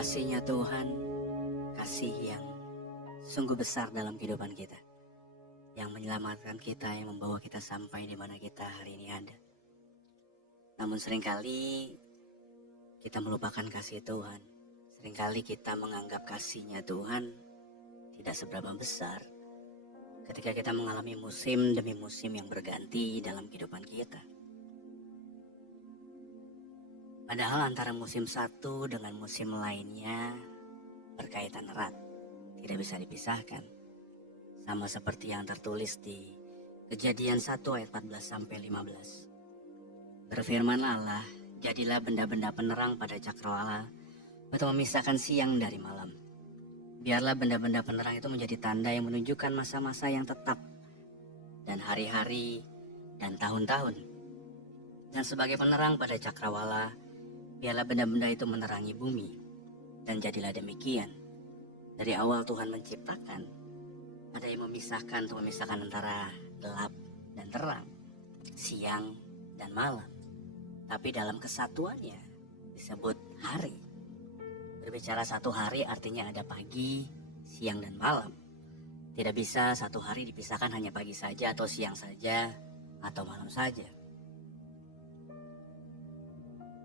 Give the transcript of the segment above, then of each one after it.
Kasih-Nya Tuhan, kasih yang sungguh besar dalam kehidupan kita, yang menyelamatkan kita, yang membawa kita sampai di mana kita hari ini ada. Namun seringkali kita melupakan kasih Tuhan. Seringkali kita menganggap kasih-Nya Tuhan tidak seberapa besar ketika kita mengalami musim demi musim yang berganti dalam kehidupan kita. Padahal antara musim satu dengan musim lainnya berkaitan erat, tidak bisa dipisahkan. Sama seperti yang tertulis di Kejadian 1 ayat 14-15. Berfirman Allah, jadilah benda-benda penerang pada cakrawala untuk memisahkan siang dari malam. Biarlah benda-benda penerang itu menjadi tanda yang menunjukkan masa-masa yang tetap dan hari-hari dan tahun-tahun. Dan sebagai penerang pada cakrawala, biarlah benda-benda itu menerangi bumi. Dan jadilah demikian. Dari awal Tuhan menciptakan, ada yang memisahkan antara gelap dan terang, siang dan malam. Tapi dalam kesatuannya disebut hari. Berbicara satu hari artinya ada pagi, siang dan malam. Tidak bisa satu hari dipisahkan hanya pagi saja atau siang saja atau malam saja.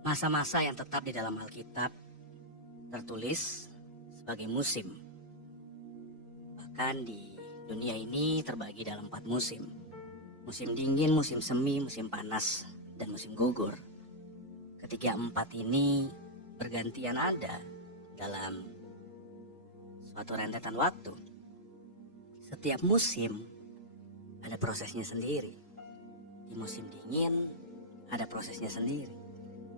Masa-masa yang tetap di dalam Alkitab tertulis sebagai musim. Bahkan di dunia ini terbagi dalam 4 musim. Musim dingin, musim semi, musim panas, dan musim gugur. Ketiga 4 ini bergantian ada dalam suatu rentetan waktu. Setiap musim ada prosesnya sendiri. Di musim dingin ada prosesnya sendiri.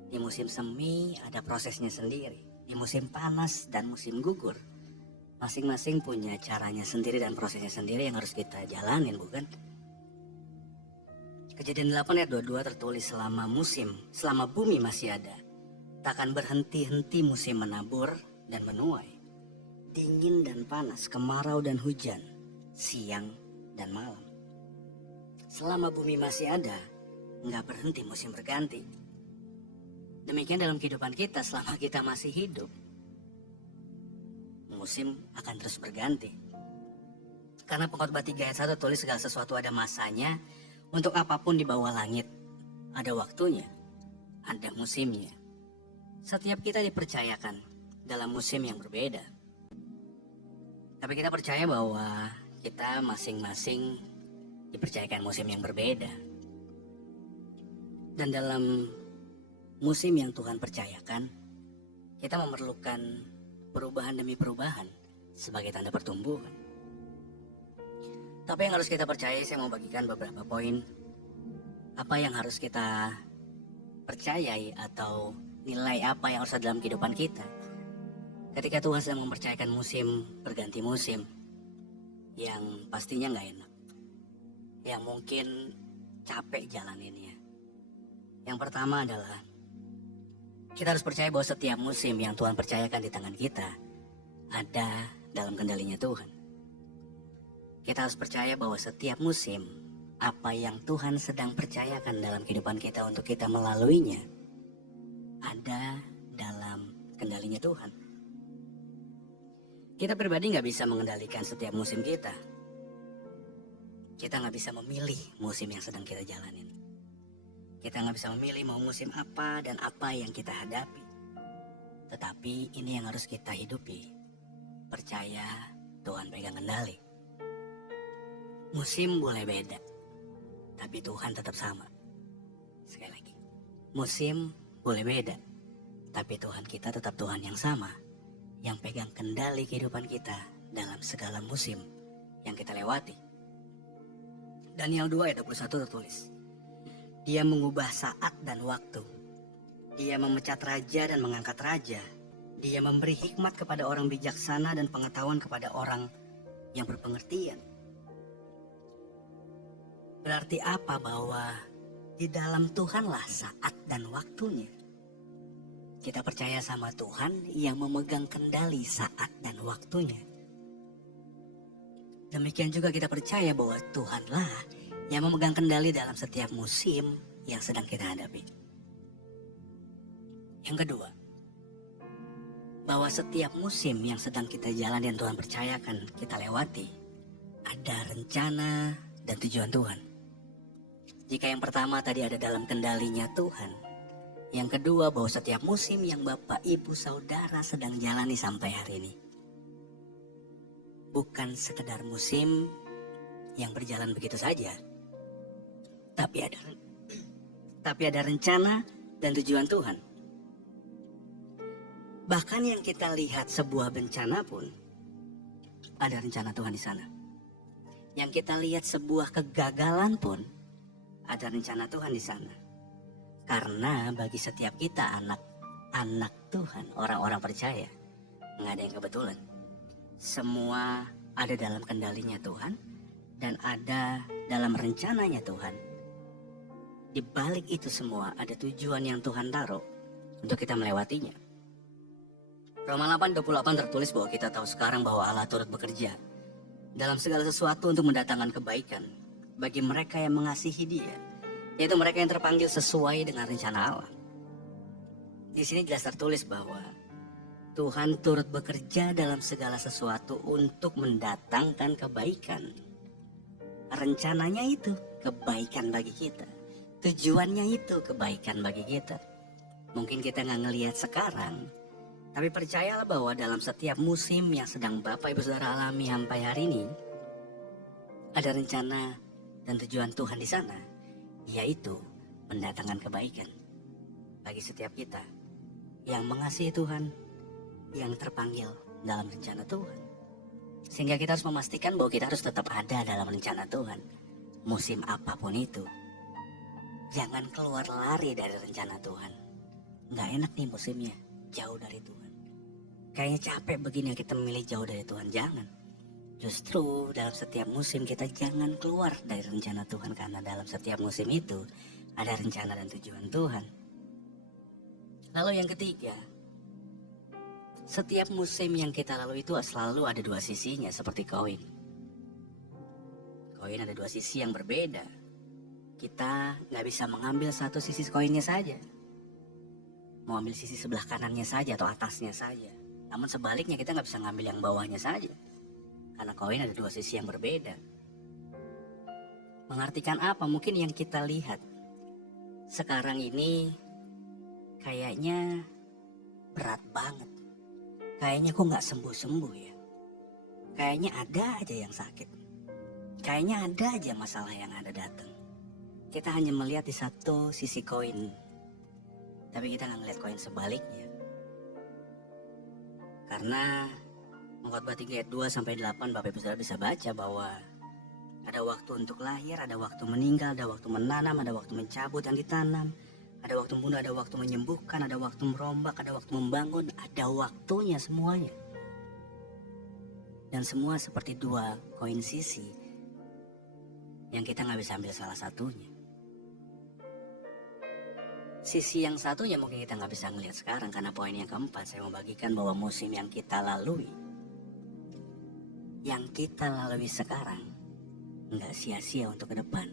Di musim semi ada prosesnya sendiri. Di musim panas dan musim gugur, masing-masing punya caranya sendiri dan prosesnya sendiri yang harus kita jalanin, bukan? Kejadian 8 ayat 22 tertulis selama bumi masih ada, takkan berhenti-henti musim menabur dan menuai, dingin dan panas, kemarau dan hujan, siang dan malam. Selama bumi masih ada, nggak berhenti musim berganti. Demikian dalam kehidupan kita, selama kita masih hidup, musim akan terus berganti. Karena Pengkhotbah 3 ayat 1 tulis segala sesuatu ada masanya, untuk apapun di bawah langit ada waktunya, ada musimnya. Setiap kita dipercayakan dalam musim yang berbeda. Tapi kita percaya bahwa kita masing-masing dipercayakan musim yang berbeda. Dan dalam musim yang Tuhan percayakan, kita memerlukan perubahan demi perubahan sebagai tanda pertumbuhan. Tapi yang harus kita percaya, saya mau bagikan beberapa poin. Apa yang harus kita percayai atau nilai apa yang harus ada dalam kehidupan kita ketika Tuhan sedang mempercayakan musim berganti musim yang pastinya gak enak, yang mungkin capek jalaninnya. Yang pertama adalah kita harus percaya bahwa setiap musim yang Tuhan percayakan di tangan kita ada dalam kendalinya Tuhan. Kita harus percaya bahwa setiap musim, apa yang Tuhan sedang percayakan dalam kehidupan kita untuk kita melaluinya, ada dalam kendalinya Tuhan. Kita pribadi gak bisa mengendalikan setiap musim kita. Kita gak bisa memilih musim yang sedang kita jalanin. Kita gak bisa memilih mau musim apa dan apa yang kita hadapi. Tetapi ini yang harus kita hidupi. Percaya Tuhan pegang kendali. Musim boleh beda, tapi Tuhan tetap sama. Sekali lagi, musim boleh beda, tapi Tuhan kita tetap Tuhan yang sama, yang pegang kendali kehidupan kita dalam segala musim yang kita lewati. Daniel 2 ayat 21 tertulis, Dia mengubah saat dan waktu. Dia memecat raja dan mengangkat raja. Dia memberi hikmat kepada orang bijaksana dan pengetahuan kepada orang yang berpengertian. Berarti apa? Bahwa di dalam Tuhanlah saat dan waktunya. Kita percaya sama Tuhan yang memegang kendali saat dan waktunya. Demikian juga kita percaya bahwa Tuhanlah yang memegang kendali dalam setiap musim yang sedang kita hadapi. Yang kedua, bahwa setiap musim yang sedang kita jalani dan Tuhan percayakan kita lewati, ada rencana dan tujuan Tuhan. Jika yang pertama tadi ada dalam kendalinya Tuhan, yang kedua bahwa setiap musim yang Bapak, Ibu, Saudara sedang jalani sampai hari ini bukan sekedar musim yang berjalan begitu saja, tapi ada rencana dan tujuan Tuhan. Bahkan yang kita lihat sebuah bencana pun ada rencana Tuhan di sana. Yang kita lihat sebuah kegagalan pun ada rencana Tuhan di sana. Karena bagi setiap kita anak Tuhan, orang-orang percaya, nggak ada yang kebetulan. Semua ada dalam kendalinya Tuhan dan ada dalam rencananya Tuhan. Di balik itu semua ada tujuan yang Tuhan taruh untuk kita melewatinya. Roma 8:28 tertulis bahwa kita tahu sekarang bahwa Allah turut bekerja dalam segala sesuatu untuk mendatangkan kebaikan bagi mereka yang mengasihi Dia, yaitu mereka yang terpanggil sesuai dengan rencana Allah. Di sini jelas tertulis bahwa Tuhan turut bekerja dalam segala sesuatu untuk mendatangkan kebaikan. Rencananya itu kebaikan bagi kita. Tujuannya itu kebaikan bagi kita. Mungkin kita nggak ngelihat sekarang, tapi percayalah bahwa dalam setiap musim yang sedang Bapak Ibu Saudara alami sampai hari ini, ada rencana dan tujuan Tuhan di sana, yaitu mendatangkan kebaikan bagi setiap kita yang mengasihi Tuhan, yang terpanggil dalam rencana Tuhan. Sehingga kita harus memastikan bahwa kita harus tetap ada dalam rencana Tuhan, musim apapun itu. Jangan keluar lari dari rencana Tuhan. Nggak enak nih musimnya, jauh dari Tuhan. Kayaknya capek begini kita memilih jauh dari Tuhan. Jangan. Justru dalam setiap musim kita jangan keluar dari rencana Tuhan, karena dalam setiap musim itu ada rencana dan tujuan Tuhan. Lalu yang ketiga, setiap musim yang kita lalui itu selalu ada dua sisinya seperti koin. Koin ada dua sisi yang berbeda. Kita nggak bisa mengambil satu sisi koinnya saja. Mau ambil sisi sebelah kanannya saja atau atasnya saja. Namun sebaliknya kita nggak bisa ngambil yang bawahnya saja. Karena koin ada dua sisi yang berbeda. Mengartikan apa? Mungkin yang kita lihat sekarang ini kayaknya berat banget. Kayaknya kok nggak sembuh-sembuh ya. Kayaknya ada aja yang sakit. Kayaknya ada aja masalah yang ada datang. Kita hanya melihat di satu sisi koin, tapi kita nggak ngeliat koin sebaliknya. Karena Khotbah 3 ayat 2-8 Bapak Ibu Saudara bisa baca bahwa ada waktu untuk lahir, ada waktu meninggal, ada waktu menanam, ada waktu mencabut yang ditanam, ada waktu membunuh, ada waktu menyembuhkan, ada waktu merombak, ada waktu membangun, ada waktunya semuanya. Dan semua seperti dua koin sisi yang kita nggak bisa ambil salah satunya. Sisi yang satunya mungkin kita nggak bisa ngelihat sekarang, karena poin yang keempat saya mau bagikan bahwa musim yang kita lalui sekarang nggak sia-sia untuk ke depan.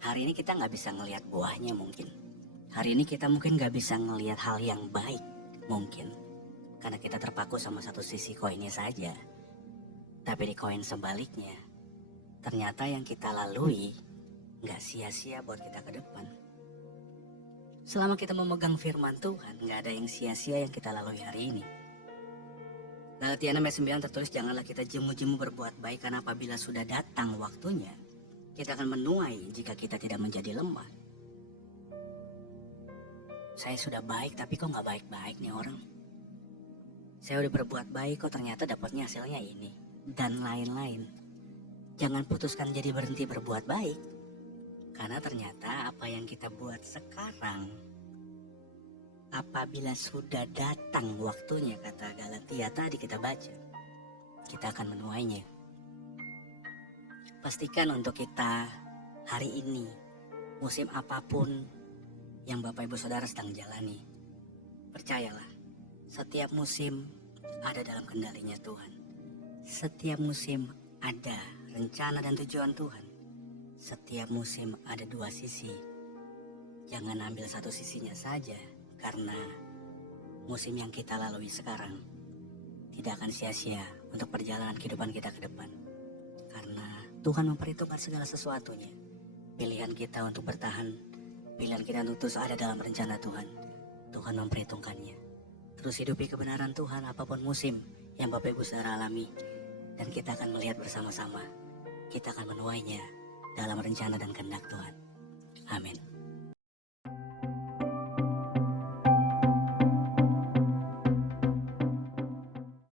Hari ini kita nggak bisa ngelihat buahnya mungkin. Hari ini kita mungkin nggak bisa ngelihat hal yang baik mungkin, karena kita terpaku sama satu sisi koinnya saja. Tapi di koin sebaliknya, ternyata yang kita lalui nggak sia-sia buat kita ke depan. Selama kita memegang firman Tuhan, nggak ada yang sia-sia yang kita lalui hari ini. Galatia 6 ayat 9 tertulis, janganlah kita jemu-jemu berbuat baik, karena apabila sudah datang waktunya, kita akan menuai jika kita tidak menjadi lemah. Saya sudah baik tapi kok nggak baik-baik nih orang. Saya udah berbuat baik kok ternyata dapatnya hasilnya ini. Dan lain-lain. Jangan putuskan jadi berhenti berbuat baik. Karena ternyata apa yang kita buat sekarang, apabila sudah datang waktunya, kata Galatia tadi kita baca, kita akan menuainya. Pastikan untuk kita hari ini, musim apapun yang Bapak Ibu Saudara sedang jalani, percayalah, setiap musim ada dalam kendalinya Tuhan. Setiap musim ada rencana dan tujuan Tuhan. Setiap musim ada dua sisi. Jangan ambil satu sisinya saja, karena musim yang kita lalui sekarang tidak akan sia-sia untuk perjalanan kehidupan kita ke depan. Karena Tuhan memperhitungkan segala sesuatunya. Pilihan kita untuk bertahan, pilihan kita untuk terus ada dalam rencana Tuhan, Tuhan memperhitungkannya. Terus hidupi kebenaran Tuhan apapun musim yang Bapak Ibu Saudara alami. Dan kita akan melihat bersama-sama, kita akan menuainya dalam rencana dan kehendak Tuhan. Amin.